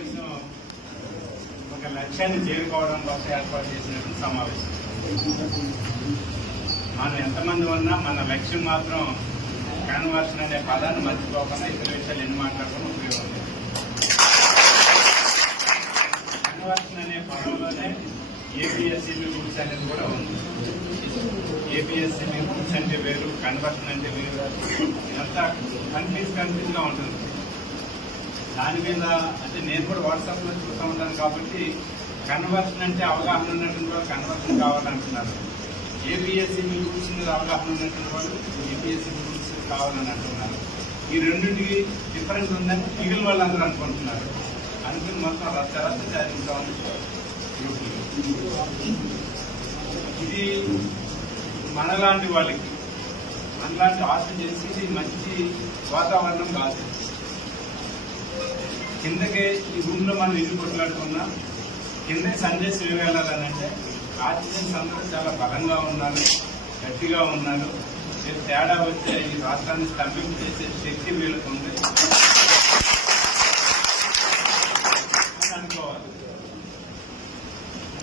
సమావేశం ఒక లక్ష్యాన్ని చేరుకోవడం కోసం ఏర్పాటు చేసినటువంటి సమావేశం. మనం ఎంతమంది ఉన్నా మన లక్ష్యం మాత్రం కన్వర్షన్ అనే పదాన్ని మర్చిపోకుండా ఇతర విషయాలు ఎన్ని మాట్లాడడం ఉపయోగం కన్వర్షన్ అనే పదంలోనే ఏపీఎస్సీబీ గుడ్స్ అనేది కూడా ఉంది. ఏపీఎస్సీబీ గుడ్స్ అంటే వేరు కన్వర్షన్ అంటే వేరు. ఇదంతా కన్ఫ్యూజ్ కన్ఫ్యూజ్గా ఉంటుంది. దాని మీద అంటే నేను కూడా వాట్సాప్లో చూస్తూ ఉంటాను కాబట్టి కన్వర్షన్ అంటే అవగాహన ఉన్నటువంటి వాళ్ళు కన్వర్షన్ కావాలంటున్నారు. ఏపీఎస్సీ రూల్స్ మీద అవగాహన ఉన్నటువంటి వాళ్ళు ఏపీఎస్సీ రూల్స్ కావాలని అంటున్నారు. ఈ రెండింటికి డిఫరెన్స్ ఉందని మిగిలిన వాళ్ళందరూ అనుకుంటున్నారు. అనుకుని మొత్తం రచ్చ రచ్చ ఇది మనలాంటి వాళ్ళకి మనలాంటి ఆశ చేసి మంచి వాతావరణం కాదు. కిందకే ఈ రూమ్లో మనం ఇల్లు కొట్లాడుకున్నా కిందకి సందేశం ఏమి వెళ్ళాలనంటే ఆక్సిజన్స్ అందరూ చాలా బలంగా ఉన్నారు గట్టిగా ఉన్నారు రేపు తేడా వచ్చే ఈ రాష్ట్రాన్ని స్తంభింపజేసే శక్తి వీళ్ళకు ఉంది. అని అనుకోవాలి.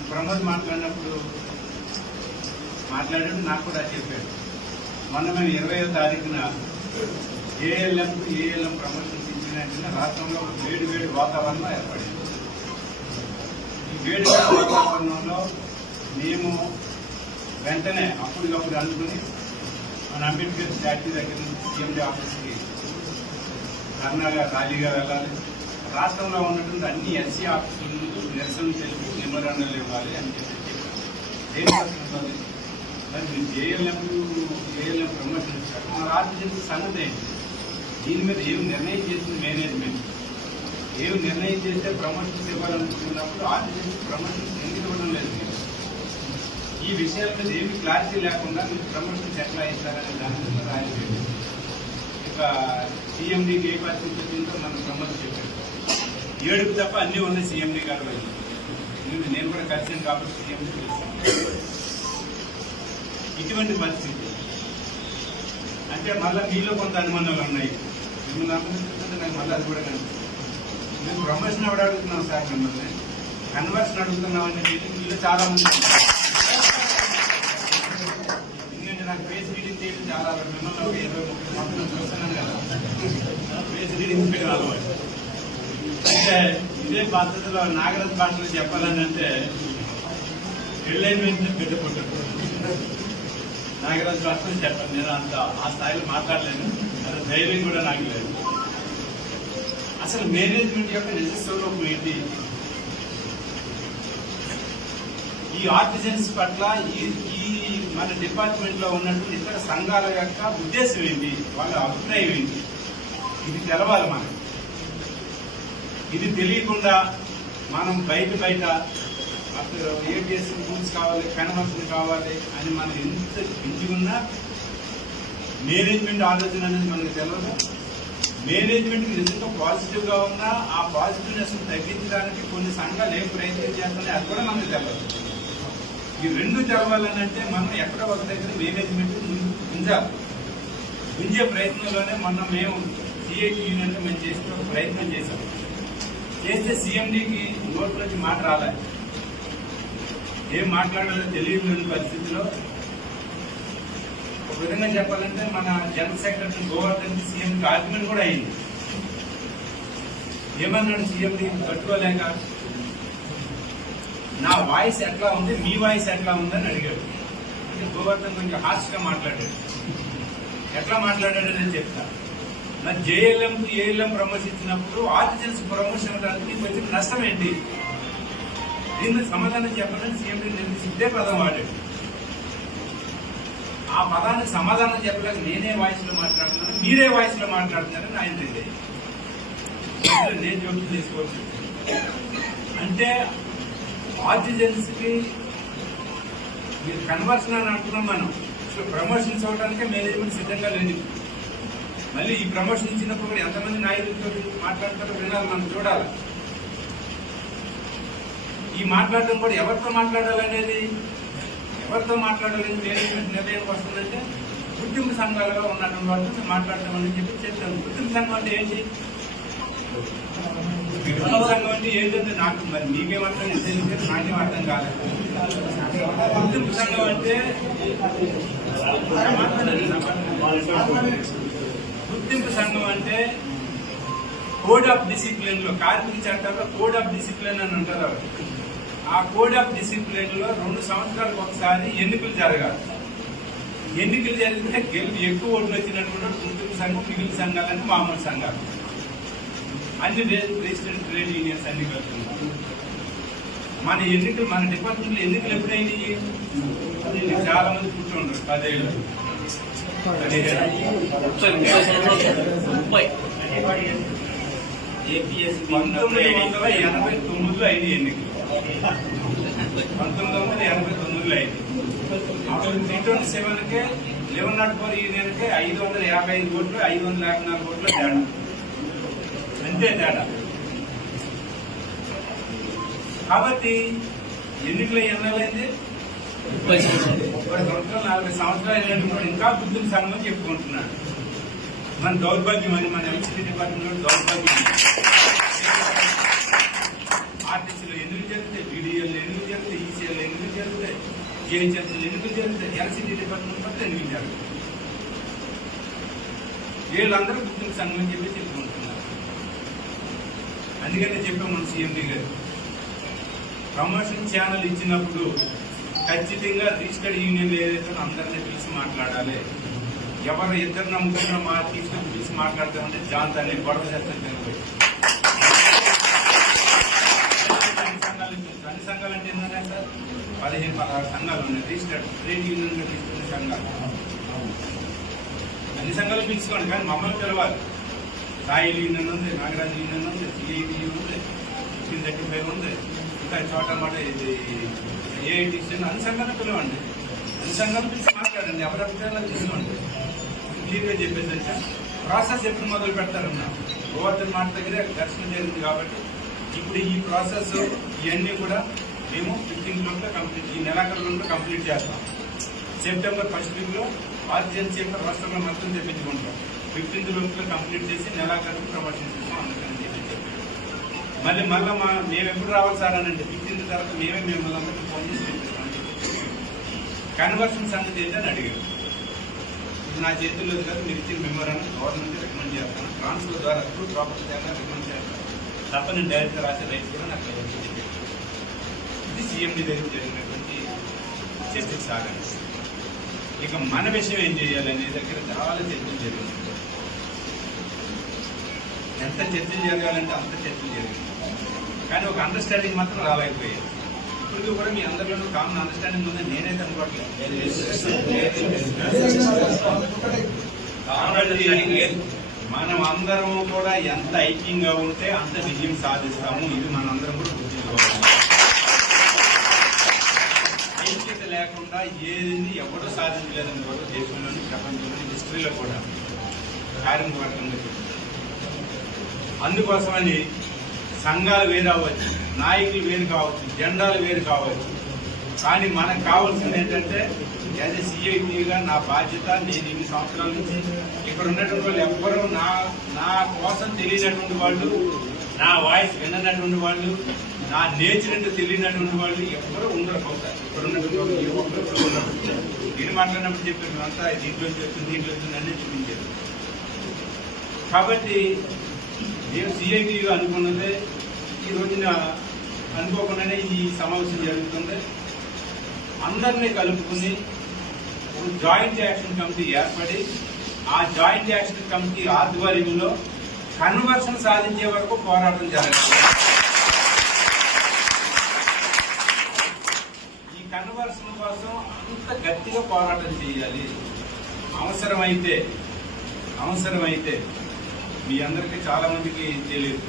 ప్రమోద్ మాట్లాడినప్పుడు మాట్లాడాడు నాకు కూడా చెప్పాడు. మొన్న మేము ఇరవయో తారీఖున ఏఎల్ఎం ఏఎల్ఎం ప్రమోషన్ ఇచ్చిన వెంటనే రాష్ట్రంలో వేడి వేడి వాతావరణం ఏర్పడింది. ఈ వేడి వేడి వాతావరణంలో మేము వెంటనే అప్పటికప్పుడు అందుకుని మన అంబేద్కర్ స్టాచ్యూ దగ్గర నుంచి సీఎండీ ఆఫీస్కి ధర్నాగా ఖాళీగా వెళ్ళాలి. రాష్ట్రంలో ఉన్నటువంటి అన్ని ఎస్సీ ఆఫీసుల నుంచి నిరసన తెలిపి నిమరణలు ఇవ్వాలి అని చెప్పి చెప్పారు. దేనికోసం మరి మీరు జేఎల్ఎం జేఎల్ఎం ప్రమోషన్ ఇచ్చారు మన రాష్ట్ర సంగతి ఏంటి? దీని మీద ఏం నిర్ణయం చేసింది మేనేజ్మెంట్? ఏం నిర్ణయం చేస్తే ప్రమోషన్స్ ఇవ్వాలనుకుంటున్నప్పుడు ఆర్టిజన్స్ ప్రమోషన్స్ ఎందుకు ఇవ్వడం లేదు? మీరు? ఈ విషయాల మీద ఏమి క్లారిటీ లేకుండా మీరు ప్రమోషన్స్ ఎట్లా ఇస్తారనే దాని మీద రాయలేదు. ఇక సీఎండీకి ఏ పరిస్థితి చెప్పిందో మనం ప్రమోషన్ చెప్పారు ఏడుపు తప్ప అన్నీ ఉన్నాయి సీఎండీ గారు నేను- కూడా కలిసాను కాబట్టి సీఎండీ ఇటువంటి పరిస్థితి. అంటే మళ్ళీ మీలో కొంత అనుమానాలు ఉన్నాయి. నాకు మళ్ళీ అది కూడా కనిపిస్తుంది నేను ప్రమోషన్ ఎవరు అడుగుతున్నాం సార్ మిమ్మల్ని? కన్వర్షన్ అడుగుతున్నాం చెప్పి మీలో చాలా మంది ఎందుకంటే నాకు ఫేస్ రీడింగ్ చేయడం చాలా మిమ్మల్ని ఒక ఇరవై ముప్పై సంవత్సరాలు చూస్తున్నాను కదా. ఫేస్ రీడింగ్ చేయడం అలవాటు అంటే ఇదే పద్ధతిలో నాగరాజ్ భాషలో చెప్పాలని అంటే పెళ్ళైన వెంటనే బిడ్డ పుట్టడు నాగరాజు భాషలో చెప్పాను నేను అంత ఆ స్థాయిలో మాట్లాడలేను. అది ధైర్యం కూడా నాకు లేదు. అసలు మేనేజ్మెంట్ యొక్క నిజ స్వరూపం ఏంటి? ఈ ఆర్టిజన్స్ పట్ల ఈ ఈ మన డిపార్ట్మెంట్లో ఉన్నటువంటి ఇతర సంఘాల యొక్క ఉద్దేశం ఏంటి? వాళ్ళ అభిప్రాయం ఏంటి? ఇది తెలవాలి మనకి. ఇది తెలియకుండా మనం బయట బయట అసలు ఏపీఎస్ రూల్స్ కావాలి కన్వర్షన్ కావాలి అని మనం ఎంత పెంచుకున్నా మేనేజ్మెంట్ ఆలోచన అనేది మనకు తెలియదు మేనేజ్మెంట్ నిజంగా పాజిటివ్గా ఉన్నా ఆ పాజిటివ్నెస్ తగ్గించడానికి కొన్ని సంఘాలు ఏం ప్రయత్నం చేస్తున్నాయి అది కూడా మనకు తెలియదు ఈ రెండు తెలవాలనంటే మనం ఎక్కడ ఒక దగ్గర మేనేజ్మెంట్ ఉంచాలి ఉంచే ప్రయత్నంలోనే మనం మేము సిఐటి యూనియన్ మేము చేసిన ఒక ప్రయత్నం చేశాం. చేస్తే సీఎండీకి నోట్లోకి మాట రాలేదు ఏం మాట్లాడాలో తెలియని పరిస్థితిలో ఒక విధంగా చెప్పాలంటే మన జనరల్ సెక్రటరీ గోవర్ధన్ సీఎంకి ఆర్గ్యుమెంట్ కూడా అయింది ఏమన్నాడు సీఎంని తట్టుకోలేక? నా వాయిస్ ఎట్లా ఉంది? మీ వాయిస్ ఎట్లా ఉందని అడిగాడు. గోవర్ధన్ కొంచెం హార్ష్ మాట్లాడాడు. ఎట్లా మాట్లాడాడు నేను చెప్తా. మరి జేఎల్ఎం ఏఎల్ఎం ప్రమోషన్ ఇచ్చినప్పుడు ఆర్టిజన్స్ ప్రమోషన్ ఇవ్వడానికి మీకు వచ్చిన నష్టం ఏంటి? దీన్ని సమాధానం చెప్పడానికి సీఎం నిర్దేశించి పదం వాడాడు ఆ పదానికి సమాధానం చెప్పలేక నేనే వాయిస్లో మాట్లాడుతున్నాను మీరే వాయిస్లో మాట్లాడుతున్నారని ఆయన తెలియదు. నేను జోక్యం చేసుకోవచ్చు. అంటే ఆర్టిజన్స్కి మీరు కన్వర్షన్ అని అంటున్నాం మనం. సో ప్రమోషన్స్ అవడానికే మేనేజ్మెంట్ సిద్ధంగా లేదు. మళ్ళీ ఈ ప్రమోషన్ ఇచ్చినప్పుడు కూడా ఎంతమంది నాయకులతో మాట్లాడతారో వినాలి మనం చూడాలి. ఈ మాట్లాడడం కూడా ఎవరితో మాట్లాడాలనేది? ఎవరితో మాట్లాడాలని మేనేజ్మెంట్ నిర్ణయం వస్తుందంటే గుర్తింపు సంఘాలుగా ఉన్నటువంటి వాళ్ళతో మాట్లాడతామని చెప్పి చెప్తాను గుర్తింపు సంఘం అంటే ఏంటి? గుర్తింపు సంఘం అంటే ఏంటంటే నాకు మరి మీకేమర్థం తెలియదు నాకేం అర్థం కాలేదు. గుర్తింపు సంఘం అంటే గుర్తింపు సంఘం అంటే కోడ్ ఆఫ్ డిసిప్లిన్లో కార్మిక చట్టాల్లో కోడ్ ఆఫ్ డిసిప్లిన్ అని అంటారు ఆ కోడ్ ఆఫ్ డిసిప్లిన్లో రెండు సంవత్సరాలకు ఒకసారి ఎన్నికలు జరగాలి. ఎన్నికలు జరిగితే గెలుపు ఎక్కువ ఓట్లు వచ్చినటువంటి గుర్తింపు సంఘం మిగిలిన సంఘాలని మామూలు సంఘాలు. అన్ని రిజిస్టర్డ్ ట్రేడ్ యూనియన్స్ అన్ని మన ఎన్నికలు మన డిపార్ట్మెంట్లో ఎన్నికలు ఎప్పుడైనాయి? చాలా మంది కూర్చోండ్రు పదేళ్ళు. పంతొమ్మిది వందల ఎనభై తొమ్మిదిలో అయింది ఎన్నికలు. పంతొమ్మిది వందల ఎనభై తొమ్మిదిలో అయింది అప్పుడు త్రీ ట్వంటీ సెవెన్కే లెవెన్ నాట్ ఫోర్ యూనియన్ ఐదు వందల యాభై ఐదు కోట్లు ఐదు వందల యాభై నాలుగు కోట్లు తేడా అంతే తేడా కాబట్టి ఎన్నికలు ఎన్నైంది ముప్పై సంవత్సరాలు ముప్పై సంవత్సరాలు నలభై సంవత్సరాలు అయినప్పుడు ఇంకా బుద్ధుల సంఘం చెప్పుకుంటున్నాడు మన దౌర్భాగ్యం అని మన ఎలక్ట్రిసిటీ డిపార్ట్మెంట్ దౌర్భాగ్యం ఆర్టీసీలో ఎందుకు జరుగుతాయి బీడీఎల్లో ఎందుకు జరుగుతాయి ఈసీఎల్ ఎందుకు జరుగుతాయి జేహెచ్ఎస్ఎల్ ఎందుకు జరుగుతాయి ఎలక్ట్రిసిటీ డిపార్ట్మెంట్ మొత్తం ఎందుకు జరుగుతాయి వీళ్ళందరూ బుద్ధుల సంఘం అని చెప్పి చెప్పుకుంటున్నారు. అందుకనే చెప్పాం మన సీఎండీ గారు. ప్రమోషన్ ఛానల్ ఇచ్చినప్పుడు ఖచ్చితంగా రిజిస్టర్డ్ యూనియన్ ఏదైతే అందరినీ పిలిచి మాట్లాడాలి. ఎవరు ఇద్దరు నమ్ముకున్న మా తీసుకొని పిలిచి మాట్లాడతామంటే జాంతాన్ని గొడవ చేస్తాను తెలియదు అన్ని సంఘాలు అన్ని సంఘాలు అంటే ఏంటంటే సార్ పదిహేను పదహారు సంఘాలు ఉన్నాయి. రిజిస్టర్డ్ ట్రేడ్ యూనియన్ తీసుకున్న సంఘాలు. అన్ని సంఘాలు పిలుచుకోండి కానీ మమ్మల్ని పిలవాలి. సాయి యూనియన్ ఉంది నాగరాజు యూనియన్ ఉంది సిఐటి ఉంది ఫిఫ్టీన్ థర్టీ ఫైవ్ ఉంది ఇంకా చోట మాట ఇది ఏఐటీసీ అన్ని సంఘాలు పిలవండి. అన్ని సంఘాలు పిలిచి మాట్లాడండి ఎవరి అభిప్రాయాలు తీసుకోండి క్లియర్గా చెప్పేసి అంటే ప్రాసెస్ ఎప్పుడు మొదలు పెడతారన్న గోవర్ధన్ మాట దగ్గరే దర్శనం జరిగింది కాబట్టి ఇప్పుడు ఈ ప్రాసెస్ ఇవన్నీ కూడా మేము ఫిఫ్టీన్ లోపల కంప్లీట్ ఈ నెలాఖరులో కంప్లీట్ చేస్తాం. సెప్టెంబర్ ఫస్ట్ వీక్లో లో యొక్క రాష్ట్రంలో మొత్తం తెప్పించుకుంటాం. ఫిఫ్టీన్త్ లోపల కంప్లీట్ చేసి నెలాఖరు ప్రమోషన్ చేస్తాం అందుకని చెప్పి చెప్పారు. మళ్ళీ మళ్ళీ మా మేము ఎప్పుడు రావాలి సార్ అని అంటే ఫిఫ్టీన్త్ తర్వాత మేమే మిమ్మల్ని అందరికీ ఫోన్ చేసి చెప్పి కన్వర్షన్ సంగతి ఏంటని అడిగారు. నా చేతుల్లో కాదు మీరు ఇచ్చిన మెమోరాన్ని గవర్నమెంట్ రికమెండ్ చేస్తాను. ట్రాన్స్ఫర్ ద్వారా త్రూ ప్రాపర్టీ ద్వారా రికమెండ్ చేస్తాను తప్ప నేను డైరెక్ట్ రాసే రైట్ కూడా నాకు చెప్పాను ఇది సీఎండి దగ్గర జరిగినటువంటి చర్చకు సాగండి ఇక మన విషయం ఏం చేయాలి అనే దగ్గర చాలా చర్చలు జరిగింది ఎంత చర్చలు జరగాలంటే అంత చర్చలు జరిగింది కానీ ఒక అండర్స్టాండింగ్ మాత్రం రాలేకపోయాయి. ఇప్పటికీ కూడా మీ అందరిలోనూ కామన్ అండర్స్టాండింగ్ ఉందని నేనైతే అనుకోవట్లేదు మనం అందరం కూడా ఎంత ఐక్యంగా ఉంటే అంత విజయం సాధిస్తాము. ఇది మనందరం లేకుండా ఏది ఎవరు సాధించలేదని కూడా దేశంలోని ప్రపంచంలోని హిస్టరీలో కూడా కార్యం పడటం అందుకోసమని సంఘాలు వేరు అవ్వచ్చు నాయకులు వేరు కావచ్చు జెండాలు వేరు కావచ్చు. కానీ మనకు కావాల్సింది ఏంటంటే యాజ్ ఎ సిఐటీగా నా బాధ్యత నేను ఇన్ని సంవత్సరాల నుంచి ఇక్కడ ఉన్నటువంటి వాళ్ళు ఎవ్వరూ నా నా కోసం తెలియనటువంటి వాళ్ళు నా వాయిస్ విననటువంటి వాళ్ళు నా నేచర్ అంటే తెలియనటువంటి వాళ్ళు ఎవ్వరూ ఉండరు అవుతారు ఇక్కడ ఉన్నటువంటి వాళ్ళు ఏ నేను మాట్లాడినప్పుడు చెప్పాను అంతా దీంట్లో వచ్చింది దీంట్లో వస్తుందని చూపించారు కాబట్టి నేను సిఐటిగా అనుకున్నదే ఈ రోజున అనుకోకుండానే ఈ సమావేశం జరుగుతుంది. అందరినీ కలుపుకుని ఒక జాయింట్ యాక్షన్ కమిటీ ఏర్పడి ఆ జాయింట్ యాక్షన్ కమిటీ ఆధ్వర్యంలో కన్వర్షన్ సాధించే వరకు పోరాటం జరగాలి ఈ కన్వర్షన్ కోసం అంత గట్టిగా పోరాటం చేయాలి. అవసరమైతే అవసరమైతే మీ అందరికీ చాలా మందికి తెలియదు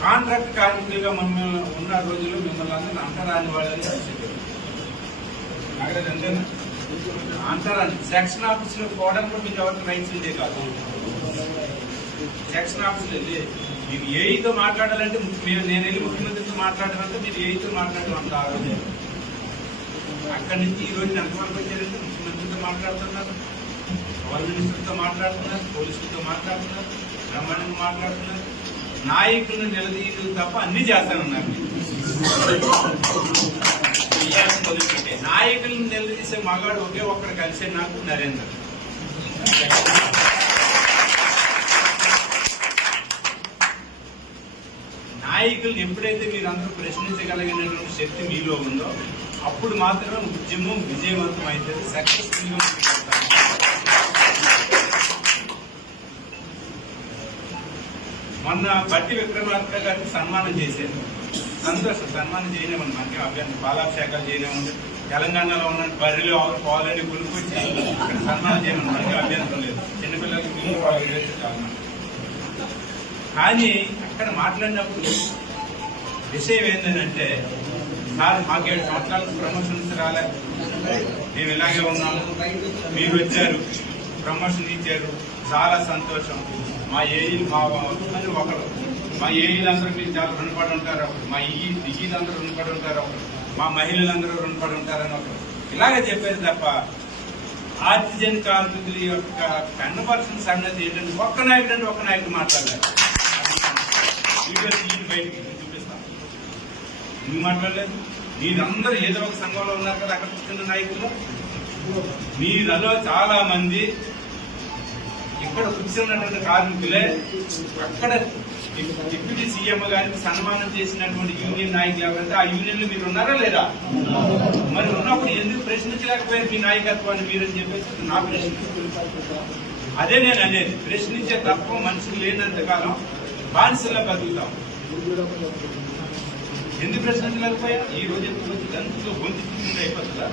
కాంట్రాక్ట్ కార్మికులుగా మమ్మల్ని ఉన్న రోజుల్లో మిమ్మల్ని అందరినీ అంటరాని వాళ్ళని చెప్పారు నాగరాజు అంతేనా? అంటరాని సెక్షన్ ఆఫీసులో పోవడానికి కూడా మీకు ఎవరికి రైట్స్ ఉండే కాదు. సెక్షన్ ఆఫీసులో వెళ్ళి మీరు ఏఈతో మాట్లాడాలంటే మీరు నేను వెళ్ళి ముఖ్యమంత్రితో మాట్లాడాలంటే మీరు ఏఈతో మాట్లాడడం అంత రోజు అక్కడి నుంచి ఈ రోజు ఎంతవరకు వచ్చారంటే ముఖ్యమంత్రితో మాట్లాడుతున్నారు. హోమ్ మినిస్టర్తో మాట్లాడుతున్నారు. పోలీసులతో మాట్లాడుతున్నారు. బ్రహ్మాండంగా మాట్లాడుతున్నారు. నాయకులను నిలదీయడం తప్ప అన్ని చేస్తానన్నారు. మొదలుపెట్టే నాయకులను నిలదీసే మగాడు ఒకే ఒక్కడు కలిసే నాకు నరేందర్. నాయకులు ఎప్పుడైతే మీరందరూ ప్రశ్నించగలిగినటువంటి శక్తి మీలో ఉందో అప్పుడు మాత్రమే ఉద్యమం విజయవంతం అయితే సక్సెస్ఫుల్గా మొన్న బట్టి విక్రమార్క గారికి సన్మానం చేశారు. సంతోషం. సన్మానం చేయలేమని మనకి అభ్యర్థి పాలాభిషేకాలు చేయలేముంది తెలంగాణలో ఉన్న బర్రెలు ఆవులు పాలని కొనుక్కొచ్చి ఇక్కడ సన్మానం చేయమని మనకి అభ్యంతరం లేదు. చిన్నపిల్లలకి మిల్లు పాలు కానీ అక్కడ మాట్లాడినప్పుడు విషయం ఏంటంటే సార్ మాకు ఏడు సంవత్సరాలకు ప్రమోషన్స్ రాలే. మేము ఇలాగే ఉన్నాము. మీరు వచ్చారు ప్రమోషన్ ఇచ్చారు. చాలా సంతోషం. మా ఏఈలు మా అని ఒకరు. మా ఏఈలందరూ మీరు చాలా రుణపడి ఉంటారు. మా ఈ ఈలందరూ రుణపడి ఉంటారు. మా మా మహిళలందరూ రుణపడి ఉంటారని ఒకరు. ఇలాగే చెప్పేది తప్ప ఆక్సిజన్ కార్మికుల యొక్క కన్వర్షన్ సంగతి ఏంటంటే ఒక్క నాయకుడు అంటే ఒక్క నాయకుడు మాట్లాడలేదు. నువ్వు మాట్లాడలేదు. మీరందరూ ఏదో ఒక సంఘంలో ఉన్నారు కదా అక్కడ కూర్చున్న నాయకులు. మీరలో చాలా మంది ఇక్కడ కూర్చున్నటువంటి కార్మికులే అక్కడ డిప్యూటీ సీఎం గారికి సన్మానం చేసినటువంటి యూనియన్ నాయకులు ఎవరైతే ఆ యూనియన్లో మీరు ఉన్నారా లేదా? మరి ఉన్నప్పుడు ఎందుకు ప్రశ్నించలేకపోయారు మీ నాయకత్వాన్ని మీరని చెప్పేసి నా ప్రశ్న. అదే నేను అనేది ప్రశ్నించే తత్వం మనిషికి లేనంత కాలం బానిసల్లో బతుకుతాం. ఎందుకు ప్రశ్నించలేకపోయా ఈ రోజు వచ్చి గంతులో గొంతు అయిపోతుందా?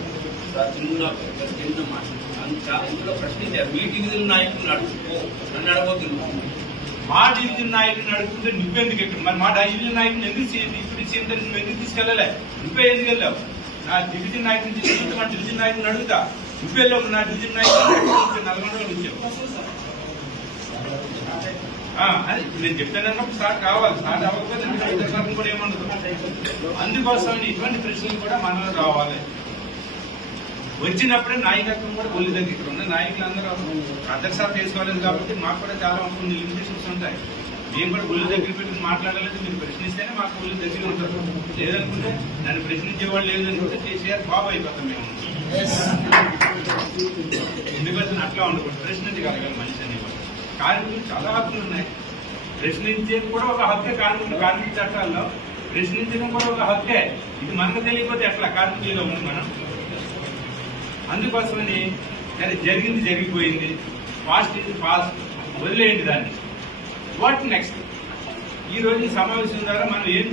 చిన్న చిన్న మాట అంత ఇందులో ప్రశ్నించారు మీ డివిజన్ నాయకులు అడుగుకో నన్ను అడగొద్దు మా డివిజన్ నాయకుడిని అడుగుతుంటే నువ్వెందుకు ఇక్కడ? మరి మా డివిజన్ నాయకుడిని ఎందుకు ఇప్పుడు సీఎం నువ్వు ఎందుకు తీసుకెళ్ళలే? నువ్వే ఎందుకు వెళ్ళావు? నా డివిజన్ నాయకుడిని తీసుకుంటే మా డివిజన్ నాయకుడిని అడుగుతా. నువ్వు వెళ్ళావు నా డివిజన్ నాయకుడిని నల్గొండలో వచ్చావు అది నేను చెప్తానన్నప్పుడు స్టార్ట్ కావాలి. స్టార్ట్ అవ్వకపోతే కూడా ఏముండదు అందుకోసం ఇటువంటి ప్రశ్నలు కూడా మనలో రావాలి. వచ్చినప్పుడే నాయకత్వం కూడా ఒళ్ళు దగ్గర ఇక్కడ ఉన్న నాయకులందరూ అధ్యక్షాలు చేసుకోలేదు కాబట్టి మాకు కూడా చాలా కొన్ని లిమిటేషన్స్ ఉంటాయి. మేము కూడా ఒళ్ళు దగ్గర పెట్టి మాట్లాడలేదు. మీరు ప్రశ్నిస్తేనే మాకు ఒళ్ళు దగ్గర ఉంటారు. లేదనుకుంటే నన్ను ప్రశ్నించేవాళ్ళు లేదనుకుంటే కేసీఆర్ బాబు అయిపోతాం మేము. ఎందుకంటే అట్లా ఉండకూడదు. ప్రశ్నించగలగాలి మనిషి అనేవాడు. కార్మికులు చాలా హక్కులు ఉన్నాయి. ప్రశ్నించేది కూడా ఒక హక్కే కార్మికులు కార్మిక చట్టాల్లో. ప్రశ్నించడం కూడా ఒక హక్కే. ఇది మనకు తెలియకపోతే ఎట్లా? కార్మికులుగా ఉంది మనం. అందుకోసమని అది జరిగింది జరిగిపోయింది. ఫాస్ట్ ఇది ఫాస్ట్ వదిలేయండి దాన్ని. వాట్ నెక్స్ట్ ఈ రోజు ఈ సమావేశం ద్వారా మనం ఏం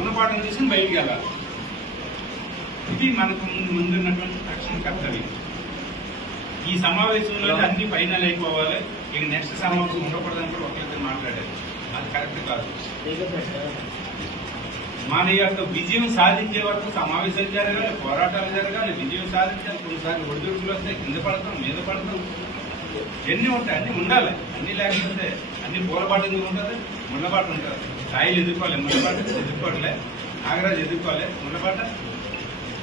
గుణపాఠం తీసుకుని బయటికి వెళ్ళాలి? ఇది మనకు ముందు ముందున్నటువంటి తక్షణ కర్తవ్యం. ఈ సమావేశంలో అన్ని ఫైనల్ అయిపోవాలి. ఇక నెక్స్ట్ సమావేశం ఉండకూడదని కూడా ఒకరిద్దరు మాట్లాడారు. అది కరెక్ట్ కాదు. మన యొక్క విజయం సాధించే వరకు సమావేశాలు జరగాలి పోరాటాలు జరగాలి విజయం సాధించాలి కొన్నిసార్లు ఒడిదుడుకులు వస్తాయి కింద పడతాం మీద పడతాం. ఎన్ని ఉంటాయి? అన్ని ఉండాలి. అన్ని లేకపోతే అన్ని పూలపాటు ఎందుకు ఉంటుంది? ముళ్ళపాటు ఉంటుంది. కాయలు ఎదుర్కోవాలి ముళ్ళబాట ఎదుర్కోవట్లే. నాగరాజు ఎదుర్కోవాలి ముళ్ళపాట.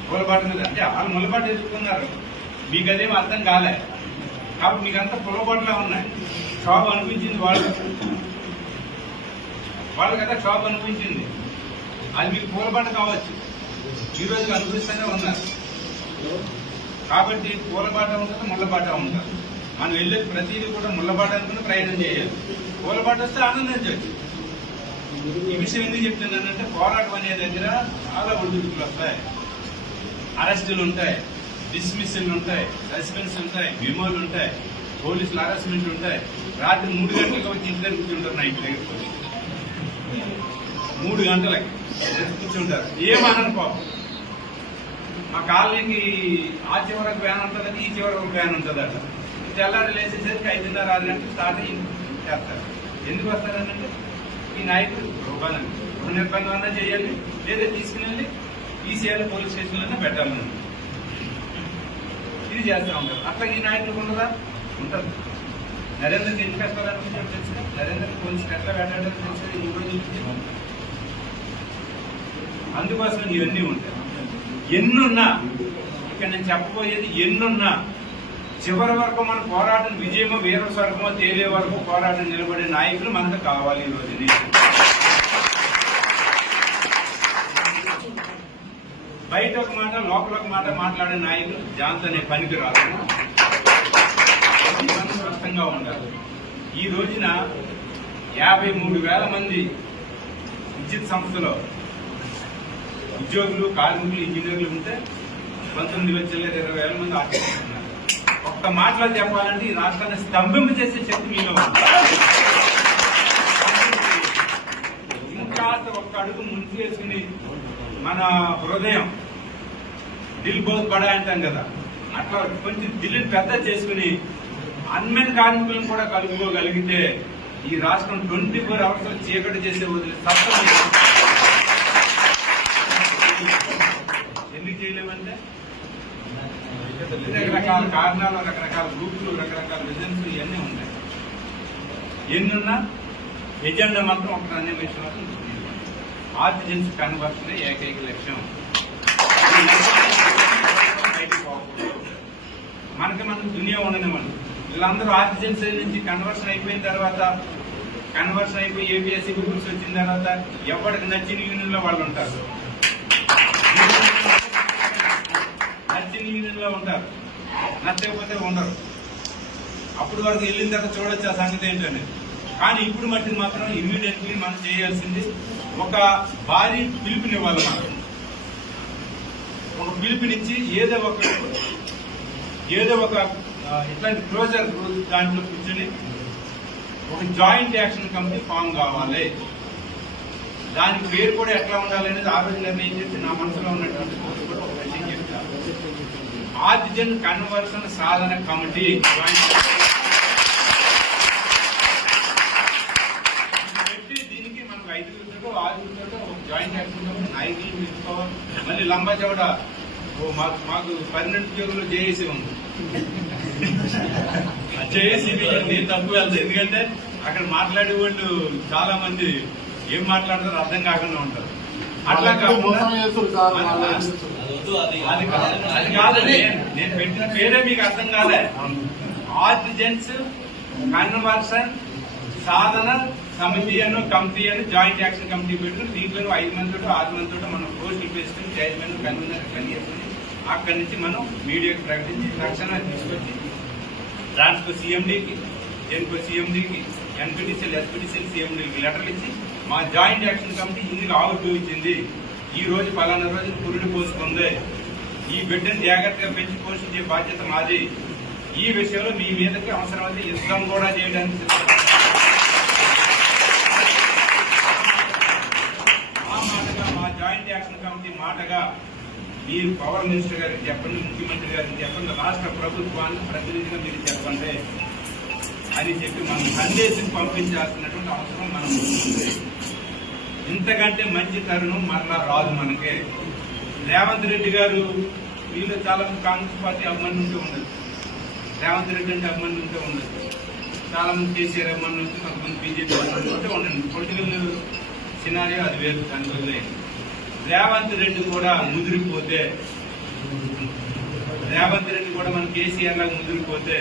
పూలబాట మీద అంటే వాళ్ళు ముళ్ళబాట ఎదుర్కొన్నారు. మీకు అదేం అర్థం కాలే. కాబట్టి మీకు అంతా పుల్లబాటులా ఉన్నాయి. షాప్ అనిపించింది వాళ్ళకి. వాళ్ళకంతా షాప్ అనిపించింది. అది మీకు పూలబాట కావచ్చు. ఈ రోజు అనిపిస్తూనే ఉన్నారు. కాబట్టి పూలబాట ఉంటుంది ముళ్ళబాట ఉంటుంది. మనం వెళ్ళే ప్రతిదీ కూడా ముళ్ళబాట అనుకుని ప్రయాణం చేయాలి. పూలబాట వస్తే ఆనందించవచ్చు ఈ విషయం ఎందుకు చెప్తున్నానంటే పోరాటం అనే దగ్గర చాలా ఒడిదుడుకులు వస్తాయి. అరెస్టులు ఉంటాయి. డిస్మిషన్లు ఉంటాయి సస్పెన్స్ ఉంటాయి మెమోలు ఉంటాయి పోలీసులు హరాస్మెంట్ ఉంటాయి. రాత్రి మూడు గంటలకు వచ్చి ఇంటి దగ్గర కూర్చుంటారు నైట్ దగ్గరికి వచ్చి మూడు గంటలకి కూర్చుంటారు. ఏమనను పాపం. మా కాలనీకి ఆ చివరకు వ్యాన్ ఉంటుందని ఈ చివరకు వ్యాన్ ఉంటుందట. తెల్లారి లేచేసరికి ఐదున్నర ఆరు గంటలు స్టార్ట్ అయ్యి చేస్తారు. ఎందుకు వస్తారనంటే ఈ నాయకుడు రూపాయలు రెండు నిర్బంధం అన్నా చేయాలి లేదా తీసుకుని వెళ్ళి ఈసీఆర్ పోలీస్ స్టేషన్లోనే పెట్టాలని ఇది చేస్తా ఉంటారు అట్లా ఈ నాయకులకు ఉండదా ఉంటుంది నరేంద్రకి ఎన్ని కష్టాలు అనిపించారు తెలుసు నరేంద్ర కొంచెం ఎట్లా పెట్టాడో తెలుసు ఈ రోజు అందుకోసం ఇవన్నీ ఉంటాయి. ఎన్నున్నా ఇక్కడ నేను చెప్పబోయేది ఎన్నున్నా చివరి వరకు మన పోరాటం విజయమో వీర స్వర్గమో తేలే వరకు పోరాటం నిలబడే నాయకులు మనకు కావాలి ఈ రోజు. బయట ఒక మాట లోపల ఒక మాట మాట్లాడే నాయకులు జాన్సన్ అనే పనికి రాదు స్పష్టంగా ఉండాలి. ఈ రోజున యాభై మూడు వేల మంది విద్యుత్ సంస్థలో ఉద్యోగులు కార్మికులు ఇంజనీర్లు ఉంటే పంతొమ్మిది లక్షల ఇరవై వేల మంది ఆర్టిస్టులు ఒక్క మాటలో చెప్పాలంటే ఈ రాష్ట్రాన్ని స్తంభింప చేసే శక్తి మీలో ఇంకా ఒక్క అడుగు ముందు చేసుకుని మన హృదయం దిల్ బోత్ బడా అంటాం కదా. అట్లా కొంచెం దిల్లుని పెద్ద చేసుకుని అన్మెన్ కార్మికులను కూడా కలుపుకోగలిగితే ఈ రాష్ట్రం ట్వంటీ ఫోర్ అవర్స్ చీకటి చేసే వదిలి సత్తం ఎందుకు చేయలేమంటే? రకరకాల కారణాలు రకరకాల గ్రూపులు రకరకాల విజన్స్ ఇవన్నీ ఉన్నాయి ఎన్నున్నా ఎజెండా మాత్రం ఒక అన్ని విషయం ఆర్టిజన్స్ కన్వర్షన్ ఏకైక లక్ష్యం బయటికి పోకూడదు. మనకి మనకు దునియా ఉండనివ్వండి వీళ్ళందరూ ఆర్టిజన్స్ నుంచి కన్వర్షన్ అయిపోయిన తర్వాత కన్వర్షన్ అయిపోయి ఏపీఎస్సీ గ్రూప్స్ వచ్చిన తర్వాత ఎవరికి నచ్చిన యూనియన్లో వాళ్ళు ఉంటారు? నచ్చిన యూనియన్లో ఉంటారు. నచ్చకపోతే ఉండరు. అప్పుడు వరకు వెళ్ళిన తర్వాత చూడొచ్చు ఆ సంగతి ఏంటని. కానీ ఇప్పుడు మట్టిని మాత్రం ఇమ్మీడియట్లీ మనం చేయాల్సింది ఒక భారీ పిలుపునివ్వాలి మనం. ఒక పిలుపునిచ్చి ఏదో ఒక ఏదో ఒక ఇట్లాంటి క్లోజర్ దాంట్లో కూర్చొని ఒక జాయింట్ యాక్షన్ కమిటీ ఫామ్ కావాలి. దాని పేరు కూడా ఎట్లా ఉండాలి అనేది ఆ రోజు నిర్ణయం చేసి నా మనసులో ఉన్నటువంటి కోర్సు కూడా ఒక విషయం చెప్తాను. ఆర్టిజన్ కన్వర్షన్ సాధన కమిటీ జాయింట్ పెట్టి దీనికి మనకు ఐదుగురితో ఆరుగురితో ఒక జాయింట్ యాక్షన్ కమిటీ నాయకులు తీసుకోవాలి మళ్ళీ లంబా చవడ ఓ మాకు మాకు పర్మనెంట్ ఉద్యోగులు జేఏసీ ఉంది. నేను తప్పు వెళ్తాను ఎందుకంటే అక్కడ మాట్లాడే వాళ్ళు చాలా మంది ఏం మాట్లాడతారో అర్థం కాకుండా ఉంటారు. అట్లా కాకుండా. అది నేను- పెట్టిన పేరే మీకు అర్థం కాలే. ఆర్టిజన్స్ కన్వర్షన్ సాధన సమితి అను కమిటీ అని జాయింట్ యాక్షన్ కమిటీ పెట్టుకుని దీంట్లో ఐదు మందితో ఆరు మందితో మనం పోస్టులు వేసుకుని చైర్మన్ కన్వీనర్ పని చేసుకుని అక్కడి నుంచి మనం మీడియాకి ప్రకటించి తక్షణ తీసుకొచ్చి ట్రాన్స్కో సీఎండీకి జెన్కో సీఎండీకి ఎన్పిటిసిఎల్ ఎస్పిటిసిఎల్ సీఎండీకి లెటర్లు ఇచ్చి మా జాయింట్ యాక్షన్ కమిటీ ఇందుకు ఆవిర్భవించింది. ఈ రోజు పలానా రోజు పురుడు పోసుకుంది. ఈ బిడ్డను జాగ్రత్తగా పెంచి పోషించే బాధ్యత మాది. ఈ విషయంలో మీ మీదకి అవసరమైతే యుద్ధం కూడా చేయడానికి సిద్ధం. ఆ మాటగా మా జాయింట్ యాక్షన్ కమిటీ మాటగా మీరు పవర్ మినిస్టర్ గారికి చెప్పండి ముఖ్యమంత్రి గారికి చెప్పండి రాష్ట్ర ప్రభుత్వాన్ని ప్రతినిధిగా మీరు చెప్పండి అని చెప్పి మనం సందేశం పంపించాల్సినటువంటి అవసరం మనం ఉంటుంది ఇంతకంటే మంచి తరుణం మరలా రాదు మనకే. రేవంత్ రెడ్డి గారు వీళ్ళు చాలా కాంగ్రెస్ పార్టీ అభిమానులు ఉంటే ఉండదు రేవంత్ రెడ్డి అంటే అభిమానులు ఉంటే ఉండదు చాలా మంది కేసీఆర్ అభిమానులు నుంచి కొంతమంది బీజేపీ అభిమానులు ఉంటే ఉండండి. పొలిటికల్ సినారియో అది వేరు దాని వదిలేయండి రేవంత్ రెడ్డి కూడా ముదిరిపోతే రేవంత్ రెడ్డి కూడా మన కేసీఆర్ లాగా ముదిరిపోతే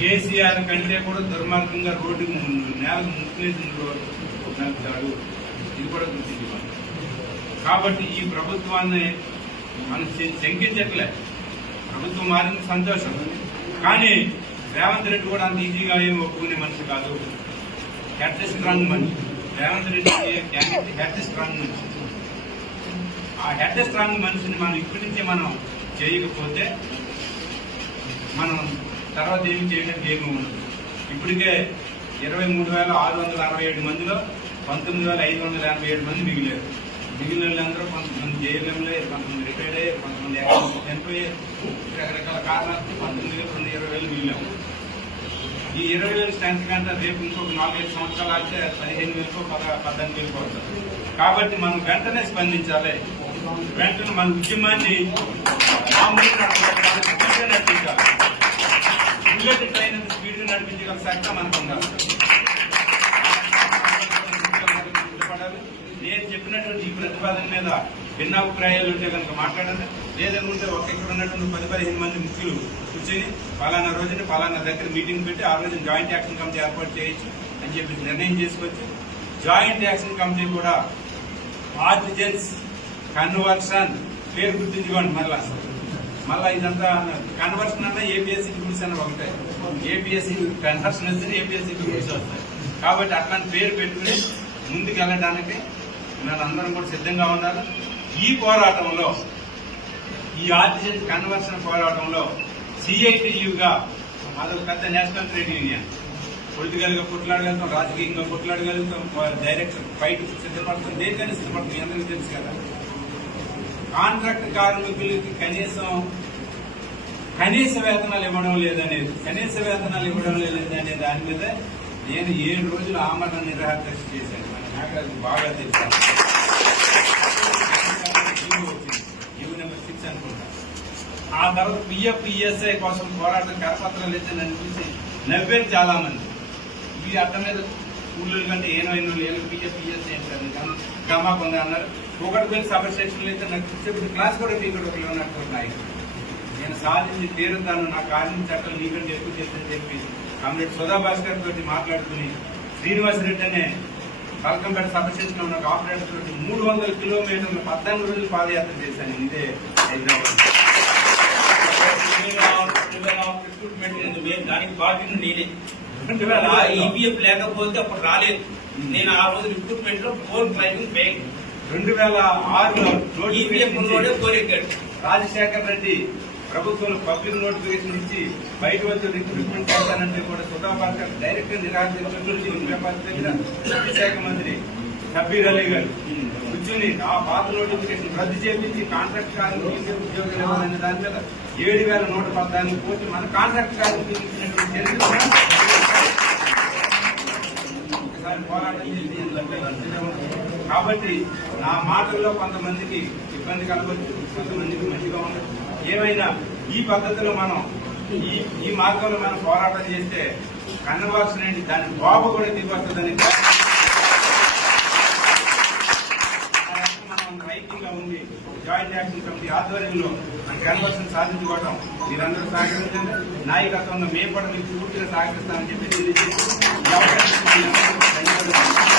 కేసీఆర్ కంటే కూడా దుర్మార్గంగా రోడ్డుకు నేల ముక్కునేసి నడుపుతాడు. ఇది కూడా గుర్తించుకోండి కాబట్టి ఈ ప్రభుత్వాన్ని మనం శంకించట్లే. ప్రభుత్వం మారింది సంతోషం. కానీ రేవంత్ రెడ్డి కూడా అంత ఈజీగా ఏమి ఒప్పుకునే మనిషి కాదు. హెడ్ స్ట్రాంగ్ మనిషి. రేవంత్ రెడ్డి హెడ్ స్ట్రాంగ్ మనిషి. ఆ హెడ్ స్ట్రాంగ్ మనిషిని మనం ఇప్పటి నుంచే మనం చేయకపోతే మనం తర్వాత ఏమి చేయడానికి ఏమి ఉండదు. ఇప్పటికే ఇరవై మూడు వేల ఆరు వందల అరవై ఏడు మందిలో పంతొమ్మిది వేల ఐదు వందల ఎనభై ఏడు మంది మిగిలారు. మిగిలిన వాళ్ళందరూ కొంతమంది జైలంలో కొంతమంది రిటైర్డ్ అయ్యారు కొంతమంది చనిపోయారు రకరకాల కారణాలు పంతొమ్మిది వేల రెండు ఇరవై వేలు మిగిలాము ఈ ఇరవై వేలు స్ట్రెంత్ కంటే రేపు ఇంకొక నాలుగైదు సంవత్సరాలు అయితే పదిహేను వేలకు పద పద్దెనిమిది వేలకు అవుతుంది కాబట్టి మనం వెంటనే స్పందించాలి. వెంటనే మన ఉద్యమాన్ని మామూలుగా స్పీడ్గా నడిపించాలి. బుల్లెట్ ట్రైన్ స్పీడ్గా నడిపించగల సత్తా మనకు ఉండాలి. నేను చెప్పినటువంటి ఈ ప్రతిపాదన మీద భిన్నాభిప్రాయాలు ఉంటే కనుక మాట్లాడండి. లేదనుకుంటే ఒక ఇక్కడ ఉన్నటువంటి పది పదిహేను మంది ముఖ్యులు కూర్చొని పలానా రోజున పలానా దగ్గర మీటింగ్ పెట్టి ఆ రోజున జాయింట్ యాక్షన్ కమిటీ ఏర్పాటు చేయొచ్చు అని చెప్పి నిర్ణయం చేసుకోవచ్చు. జాయింట్ యాక్షన్ కమిటీ కూడా ఆర్టిజన్స్ కన్వర్షన్ పేరు గుర్తుంచుకోండి మళ్ళా. మళ్ళా ఇదంతా కన్వర్షన్ అన్న ఏపీఎస్సీ రూల్స్ అని ఒకటే. ఏపీఎస్సీ కన్వర్షన్ వస్తే ఏపీఎస్సీ రూల్స్ వస్తాయి. కాబట్టి అట్లాంటి పేరు పెట్టుకుని ముందుకు వెళ్ళడానికి అందరం కూడా సిద్ధంగా ఉన్నారు. ఈ పోరాటంలో ఈ ఆర్టిజన్ కన్వర్షన్ పోరాటంలో సిఐటియుగా అదొక పెద్ద నేషనల్ ట్రేడ్ యూనియన్. పొలిటికల్గా కొట్లాడగలుగుతాం రాజకీయంగా కొట్లాడగలుగుతాం డైరెక్ట్ ఫైట్ సిద్ధపడతాం దేనికైనా సిద్ధపడతాం అందరికీ తెలుసు కదా. కాంట్రాక్ట్ కార్మికులకి కనీసం కనీస వేతనాలు ఇవ్వడం లేదనేది కనీస వేతనాలు ఇవ్వడం లేదనే దాని మీద నేను ఏడు రోజులు ఆమరణ నిరాహార దీక్ష చేశాను. మన నాగరాజు బాగా తెలుసు నెంబర్ సిక్స్ అనుకుంటా. ఆ తర్వాత పిఎఫ్ ఈఎస్ఐ కోసం పోరాటం కరపత్రాలు లేదని అనిపించి చూసి నవ్వారు చాలా మంది ఇవి అట్ట మీద ఊళ్ళో కంటే ఏనో ఎన్నో లేదు పిఎఫ్ ఈఎస్ఐ ఏంటంటే గమా అన్నారు. ఒకటి పోయిన సబ్ స్టేషన్లో అయితే నాకు చూసేప్పుడు క్లాస్ కూడా ఇక్కడ ఒకరు ఉన్నట్టు నాయకుడు నేను సాధించి తీరుతాను నా కార్మిక చట్టం నీకంటే ఎక్కువ చేస్తే చెప్పి కామ్రేడ్ సుధా భాస్కర్ తోటి మాట్లాడుకుని శ్రీనివాస్ రెడ్డి అనే పలకంపేట సబ్ స్టేషన్ ఉన్న ఆపరేటర్ తోటి మూడు వందల కిలోమీటర్లు పద్నాలుగు రోజులు పాదయాత్ర చేశాను ఇదే హైదరాబాద్. మేము దానికి బాధ్యత నేనే. రెండు వేల ఈపీఎఫ్ లేకపోతే అప్పుడు రాలేదు. నేను ఆ రోజు రిక్రూట్మెంట్లో ఫోన్ క్లైమింగ్ బ్యాంక్ రెండు వేల ఆరులో రాజశేఖర్ రెడ్డి ప్రభుత్వంలో పబ్లిక్ నోటిఫికేషన్ ఇచ్చి బయట వచ్చి రిక్రూట్మెంట్ చేస్తానంటే కూడా సుధా భాస్కర్ డైరెక్ట్గా నిరాకరించారు శాఖ మంత్రి షబ్బీర్ అలీ గారు. కూర్చుని ఆ పాత నోటిఫికేషన్ రద్దు చేపించి కాంట్రాక్ట్ కార్మికులకి ఉద్యోగాలు ఇవ్వాలనే దాని మీద ఏడు వేల నూట పద్నాలుగు కోట్లు మన కాంట్రాక్ట్ ఇచ్చినటువంటి ఒకసారి పోరాటం చేసి కాబట్టి నా మాటల్లో కొంతమందికి ఇబ్బంది కలగవచ్చు కొంతమందికి మంచిగా ఉండదు ఏమైనా ఈ పద్ధతిలో మనం ఈ ఈ మార్గంలో మనం పోరాటం చేస్తే కన్నబాక్స్ నుండి దాని బాబు కూడా దిగొస్తుందని ఉంది జాయింట్ యాక్షన్ కమిటీ ఆధ్వర్యంలో మన కన్వర్షన్ సాధించుకోవడం మీరందరూ సహకరించండి నాయకత్వంలో మేము కూడా మీకు పూర్తిగా సహకరిస్తామని చెప్పి తెలియజేస్తూ ధన్యవాదాలు.